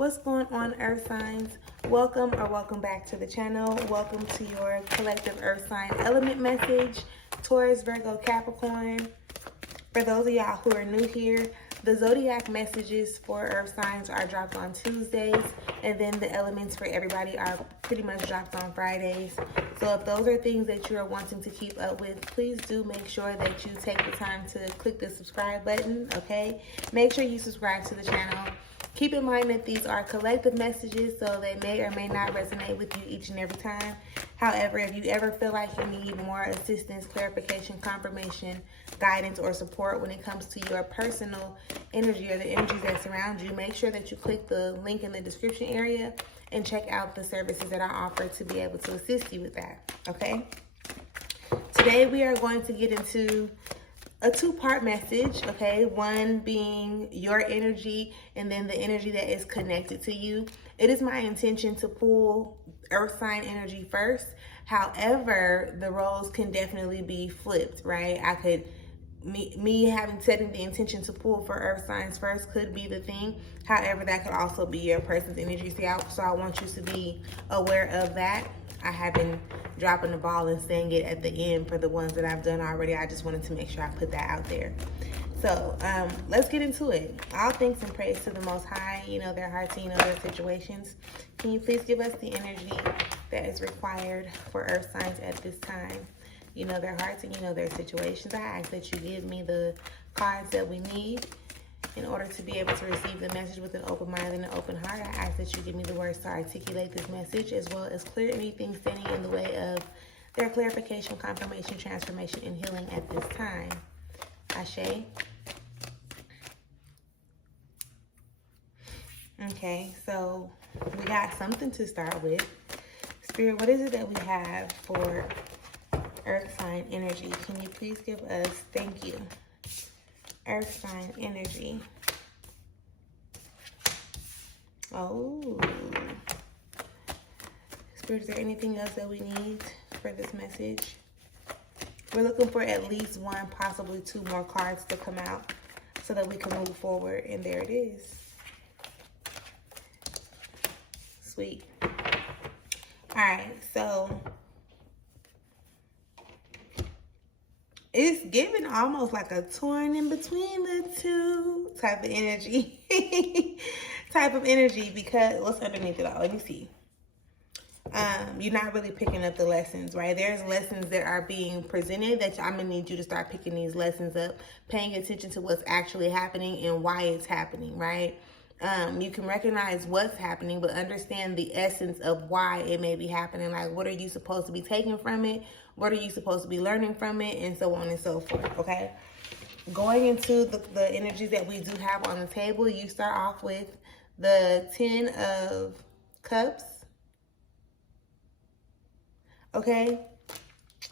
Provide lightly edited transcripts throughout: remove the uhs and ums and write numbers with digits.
What's going on, Earth signs? Welcome or welcome back to the channel. Welcome to your collective Earth sign element message, Taurus, Virgo, Capricorn. For those of y'all who are new here, the zodiac messages for Earth signs are dropped on Tuesdays, and then the elements for everybody are pretty much dropped on Fridays. So if those are things that you are wanting to keep up with, please do make sure that you take the time to click the subscribe button, okay? Make sure you subscribe to the channel. Keep in mind that these are collective messages, so they may or may not resonate with you each and every time. However, if you ever feel like you need more assistance, clarification, confirmation, guidance, or support when it comes to your personal energy or the energies that surround you, make sure that you click the link in the description area and check out the services that I offer to be able to assist you with that, okay? Today, we are going to get into a two-part message, okay? One being your energy and then the energy that is connected to you. It is my intention to pull Earth sign energy first. However, the roles can definitely be flipped, right? I could, me setting the intention to pull for Earth signs first could be the thing. However, that could also be your person's energy. So I want you to be aware of that. I have been dropping the ball and saying it at the end for the ones that I've done already. I just wanted to make sure I put that out there. So let's get into it. All thanks and praise to the Most High. You know their hearts, you know their situations. Can you please give us the energy that is required for Earth signs at this time? You know their hearts and you know their situations. I ask that you give me the cards that we need in order to be able to receive the message with an open mind and an open heart. I ask that you give me the words to articulate this message, as well as clear anything standing in the way of their clarification, confirmation, transformation, and healing at this time. Ashe. Okay, so we got something to start with. Spirit, what is it that we have for Earth sign energy? Can you please give us, thank you, Earth sign energy? Oh. Spirit, is there anything else that we need for this message? We're looking for at least one, possibly two more cards to come out so that we can move forward. And there it is. Sweet. All right, so it's giving almost like a torn in between the two type of energy. Because what's underneath it all? Let me see. You're not really picking up the lessons, right? There's lessons that are being presented that I'm gonna need you to start picking these lessons up, paying attention to what's actually happening and why it's happening, right? You can recognize what's happening, but understand the essence of why it may be happening. Like, what are you supposed to be taking from it? What are you supposed to be learning from it? And so on and so forth, okay? Going into the energies that we do have on the table, you start off with the 10 of Cups, okay?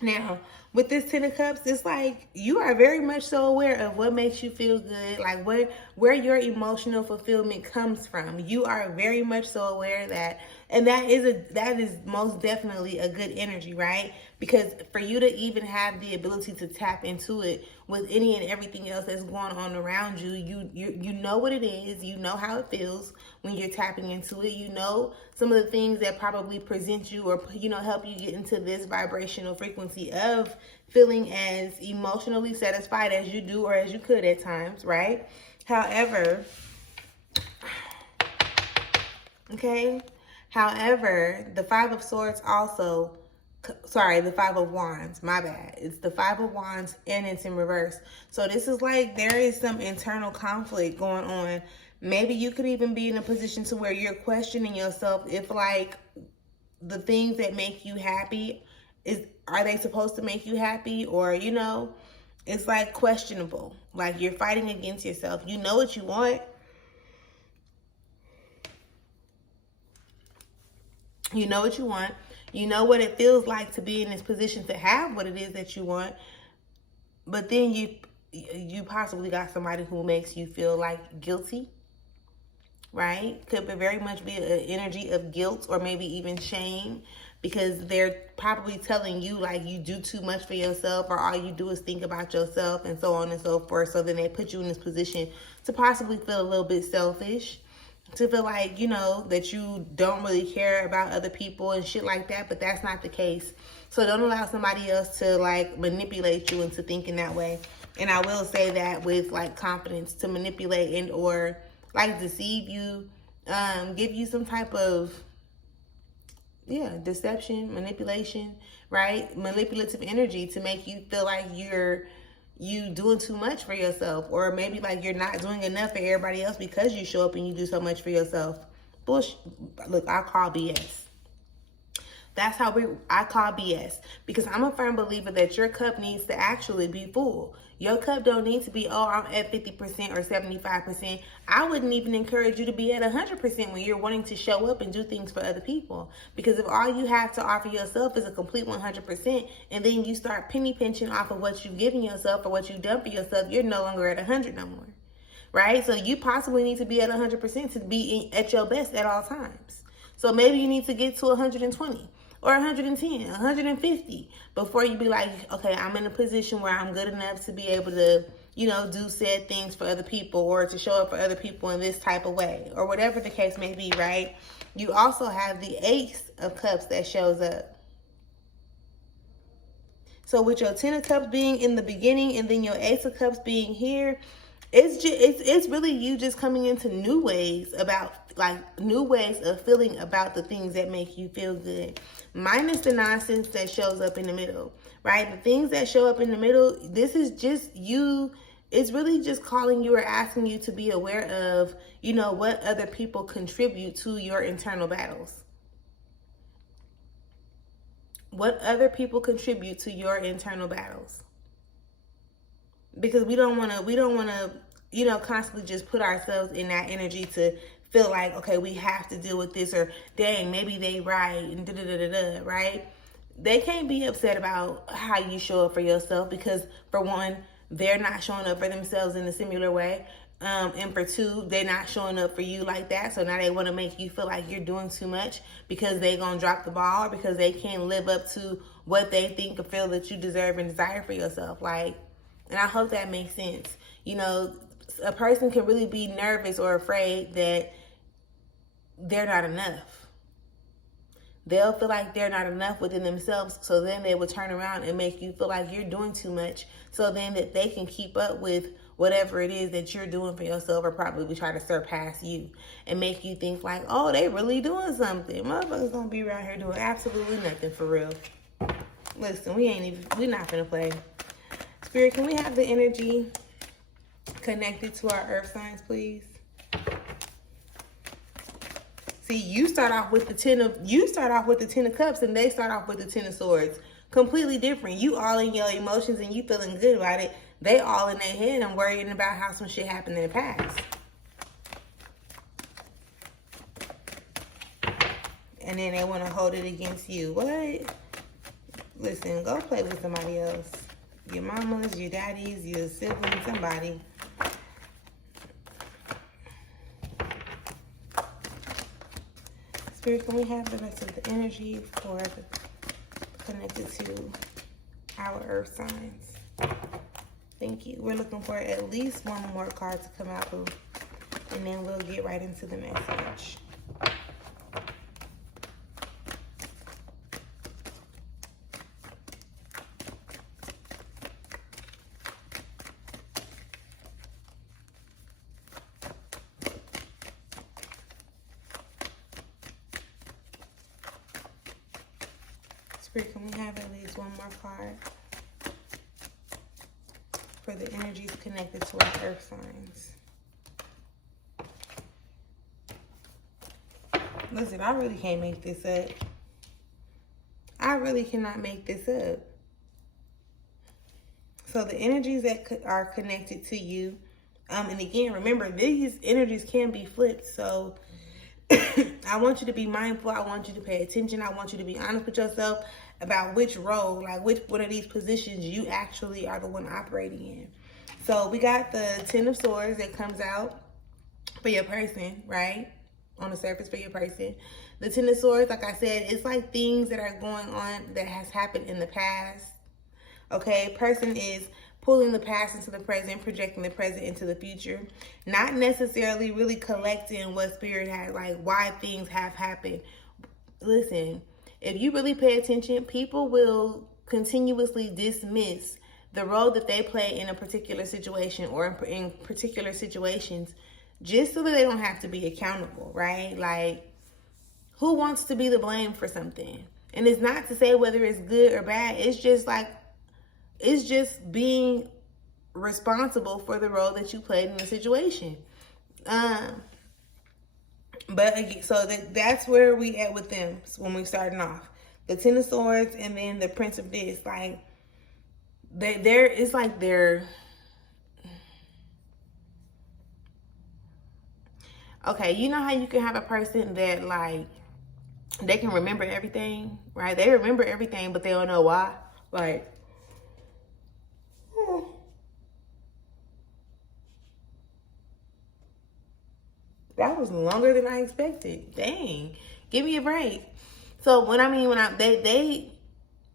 Now, with this 10 of Cups, it's like you are very much so aware of what makes you feel good, like where your emotional fulfillment comes from. You are very much so aware of that. And that is most definitely a good energy, right? Because for you to even have the ability to tap into it with any and everything else that's going on around you, you know what it is, you know how it feels when you're tapping into it, you know some of the things that probably present you or, you know, help you get into this vibrational frequency of feeling as emotionally satisfied as you do or as you could at times, right? However, the 5 of Swords also, the 5 of Wands, my bad. It's the 5 of Wands and it's in reverse. So this is like there is some internal conflict going on. Maybe you could even be in a position to where you're questioning yourself if like the things that make you happy, are they supposed to make you happy? Or, you know, it's like questionable. Like you're fighting against yourself. You know what you want. You know what you want. You know what it feels like to be in this position to have what it is that you want. But then you possibly got somebody who makes you feel like guilty, right? Could very much be an energy of guilt or maybe even shame, because they're probably telling you like you do too much for yourself or all you do is think about yourself and so on and so forth. So then they put you in this position to possibly feel a little bit selfish. to feel like, you know, that you don't really care about other people and shit like that, but that's not the case. So don't allow somebody else to like manipulate you into thinking that way. And I will say that with like confidence, to manipulate and or like deceive you, give you some type of deception, manipulation, right? Manipulative energy to make you feel like you doing too much for yourself, or maybe like you're not doing enough for everybody else because you show up and you do so much for yourself. Bullshit. Look, I call BS. That's how I call BS, because I'm a firm believer that your cup needs to actually be full. Your cup don't need to be, oh, I'm at 50% or 75%. I wouldn't even encourage you to be at 100% when you're wanting to show up and do things for other people. Because if all you have to offer yourself is a complete 100%, and then you start penny pinching off of what you've given yourself or what you've done for yourself, you're no longer at 100 no more. Right? So you possibly need to be at 100% to be at your best at all times. So maybe you need to get to 120. Or 110, 150, before you be like, okay, I'm in a position where I'm good enough to be able to, you know, do said things for other people, or to show up for other people in this type of way, or whatever the case may be, right? You also have the Ace of Cups that shows up. So with your Ten of Cups being in the beginning and then your Ace of Cups being here, it's really you just coming into new ways of feeling about the things that make you feel good, minus the nonsense that shows up in the middle, right? The things that show up in the middle, this is just you. It's really just calling you or asking you to be aware of, you know, what other people contribute to your internal battles. What other people contribute to your internal battles. Because we don't want to, you know, constantly just put ourselves in that energy to feel like, okay, we have to deal with this, or dang, maybe they right, and da-da-da-da-da, right? They can't be upset about how you show up for yourself, because for one, they're not showing up for themselves in a similar way. And for two, they're not showing up for you like that. So now they want to make you feel like you're doing too much because they're going to drop the ball, or because they can't live up to what they think or feel that you deserve and desire for yourself. Like, and I hope that makes sense. You know, a person can really be nervous or afraid that they're not enough. They'll feel like they're not enough within themselves. So then they will turn around and make you feel like you're doing too much. So then that they can keep up with whatever it is that you're doing for yourself, or probably try to surpass you and make you think like, oh, they really doing something. Motherfuckers gonna be around here doing absolutely nothing for real. Listen, we're not gonna play. Spirit, can we have the energy connected to our earth signs, please? See, you start off with the Ten of Cups, and they start off with the Ten of Swords. Completely different. You all in your emotions and you feeling good about it. They all in their head and worrying about how some shit happened in the past. And then they want to hold it against you. What? Listen, go play with somebody else. Your mamas, your daddies, your siblings, somebody. Spirit, can we have the rest of the energy for connected to our earth signs? Thank you. We're looking for at least one more card to come out, boo. And then we'll get right into the message. Spirit, can we have at least one more card for the energies connected to our earth signs? Listen, I really can't make this up. I really cannot make this up. So the energies that are connected to you, and again, remember, these energies can be flipped. So I want you to be mindful. I want you to pay attention. I want you to be honest with yourself about which role, like which one of these positions you actually are the one operating in. So we got the Ten of Swords that comes out for your person, right? On the surface for your person. The Ten of Swords, like I said, it's like things that are going on that has happened in the past. Okay, person is pulling the past into the present, projecting the present into the future, not necessarily really collecting what spirit has, like why things have happened. Listen, if you really pay attention, people will continuously dismiss the role that they play in a particular situation or in particular situations just so that they don't have to be accountable, right? Like, who wants to be the blame for something? And it's not to say whether it's good or bad. It's just like, it's just being responsible for the role that you played in the situation. But again, so that's where we at with them when we starting off. The Ten of Swords and then the Prince of this. Like, it's like they're... Okay, you know how you can have a person that, like, they can remember everything, right? They remember everything, but they don't know why. Like, that was longer than I expected. Dang, give me a break. So when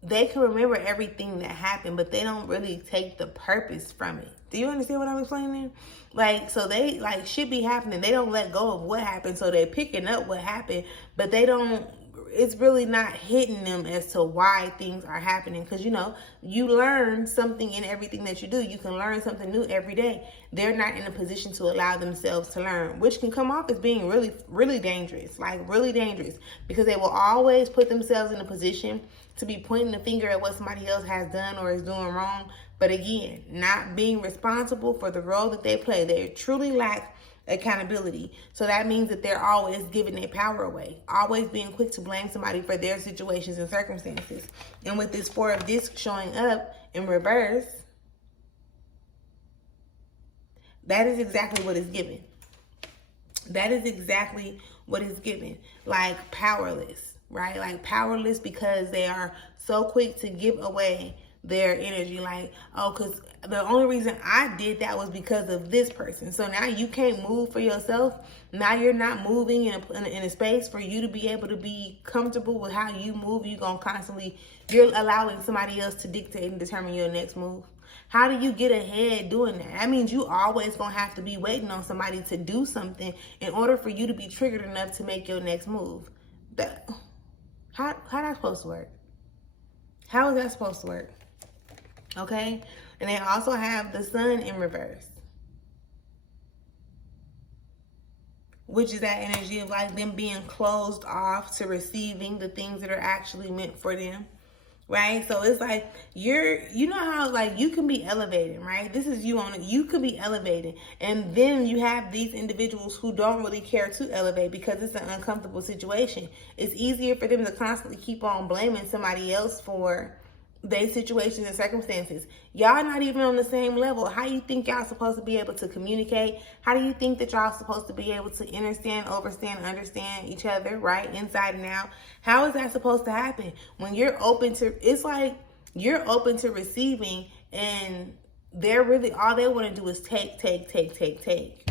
they can remember everything that happened, but they don't really take the purpose from it. Do you understand what I'm explaining? Like, so they, like, shit be happening. They don't let go of what happened. So they're picking up what happened, but they don't, it's really not hitting them as to why things are happening. Because, you know, you learn something in everything that you do. You can learn something new every day. They're not in a position to allow themselves to learn, which can come off as being really, really dangerous. Like, really dangerous. Because they will always put themselves in a position to be pointing the finger at what somebody else has done or is doing wrong. But again, not being responsible for the role that they play. They truly lack accountability. So that means that they're always giving their power away, always being quick to blame somebody for their situations and circumstances. And with this Four of Discs showing up in reverse, that is exactly what is given. That is exactly what is given. Like, powerless, right? Like, powerless because they are so quick to give away their energy. Like, oh, because the only reason I did that was because of this person. So now you can't move for yourself. Now you're not moving in a space for you to be able to be comfortable with how you move. You're allowing somebody else to dictate and determine your next move. How do you get ahead doing that? That means you always gonna have to be waiting on somebody to do something in order for you to be triggered enough to make your next move. How that's supposed to work? How is that supposed to work? Okay, and they also have the Sun in reverse, which is that energy of like them being closed off to receiving the things that are actually meant for them, right? So it's like you know how like you can be elevated, right? This is you on it. You could be elevated, and then you have these individuals who don't really care to elevate because it's an uncomfortable situation. It's easier for them to constantly keep on blaming somebody else for their situations and circumstances. Y'all not even on the same level. How you think y'all supposed to be able to communicate? How do you think that y'all supposed to be able to understand, understand each other, right? Inside and out. How is that supposed to happen? When you're open to, it's like you're open to receiving and they're really, all they want to do is take,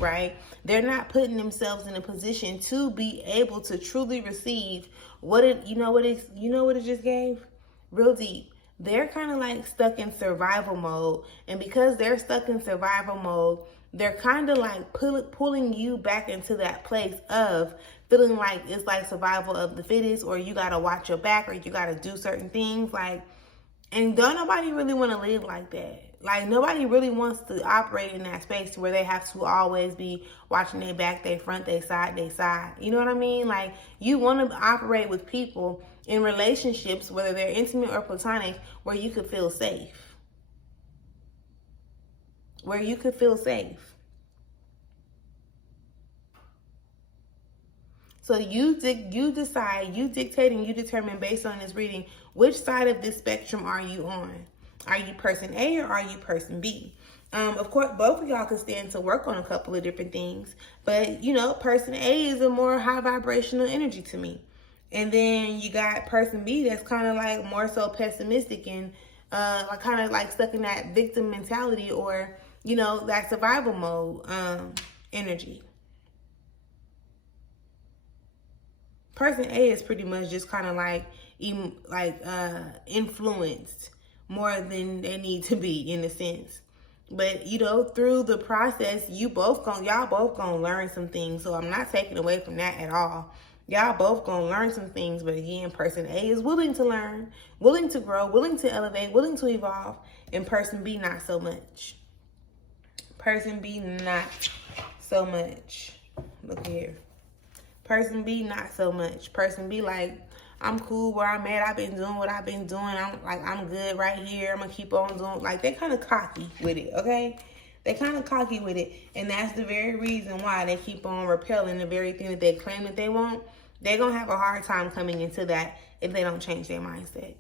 right? They're not putting themselves in a position to be able to truly receive you know what it just gave? Real deep. They're kind of like stuck in survival mode. And because they're stuck in survival mode, they're kind of like pulling you back into that place of feeling like it's like survival of the fittest, or you got to watch your back, or you got to do certain things. Like, and don't nobody really want to live like that. Like, nobody really wants to operate in that space where they have to always be watching their back, their front, their side. You know what I mean? Like, you want to operate with people in relationships, whether they're intimate or platonic, where you could feel safe. Where you could feel safe. So you decide, you dictate, and you determine based on this reading, which side of this spectrum are you on? Are you person A or are you person B? Of course, both of y'all can stand to work on a couple of different things. But, you know, person A is a more high vibrational energy to me. And then you got person B that's kind of like more so pessimistic and like kind of like stuck in that victim mentality, or, you know, that survival mode energy. Person A is pretty much just kind of like influenced more than they need to be, in a sense. But, you know, through the process, y'all both gonna learn some things. So I'm not taking away from that at all. Y'all both gonna learn some things. But again, person A is willing to learn, willing to grow, willing to elevate, willing to evolve. And person B, not so much. Person B, not so much. Look here. Person B, not so much. Person B, like, I'm cool where I'm at. I've been doing what I've been doing. I'm good right here. I'm going to keep on doing. Like, they're kind of cocky with it, okay? They're kind of cocky with it. And that's the very reason why they keep on repelling the very thing that they claim that they want. They're going to have a hard time coming into that if they don't change their mindset.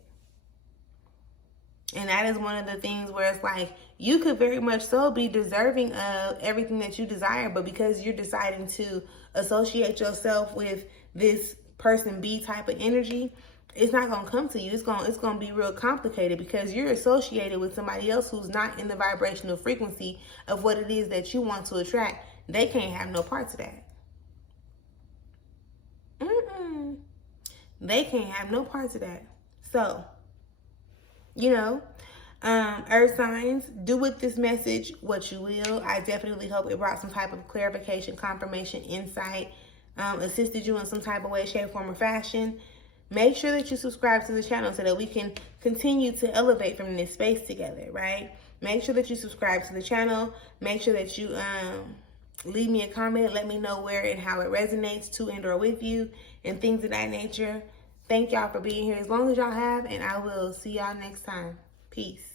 And that is one of the things where it's like, you could very much so be deserving of everything that you desire, but because you're deciding to associate yourself with this person B type of energy, it's not going to come to you. It's going to be real complicated because you're associated with somebody else who's not in the vibrational frequency of what it is that you want to attract. They can't have no parts of that. They can't have no parts of that. So, you know, earth signs, do with this message what you will. I definitely hope it brought some type of clarification, confirmation, insight, assisted you in some type of way, shape, form, or fashion. Make sure that you subscribe to the channel so that we can continue to elevate from this space together, right? Make sure that you subscribe to the channel. Make sure that you leave me a comment. Let me know where and how it resonates to and or with you and things of that nature. Thank y'all for being here as long as y'all have, and I will see y'all next time. Peace.